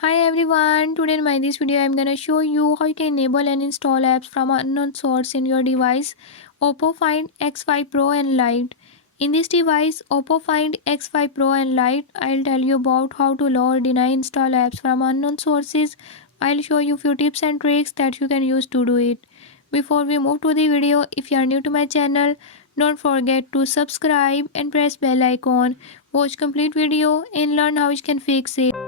Hi everyone, today in my this video I'm gonna show you how you can enable and install apps from an unknown source in your device Oppo Find X5 Pro and Lite. In this device Oppo Find X5 Pro and Lite, I'll tell you about how to load, deny, install apps from unknown sources. I'll show you few tips and tricks that you can use to do it. Before we move to the video, if you are new to my channel, don't forget to subscribe and press bell icon. Watch complete video and learn how you can fix it.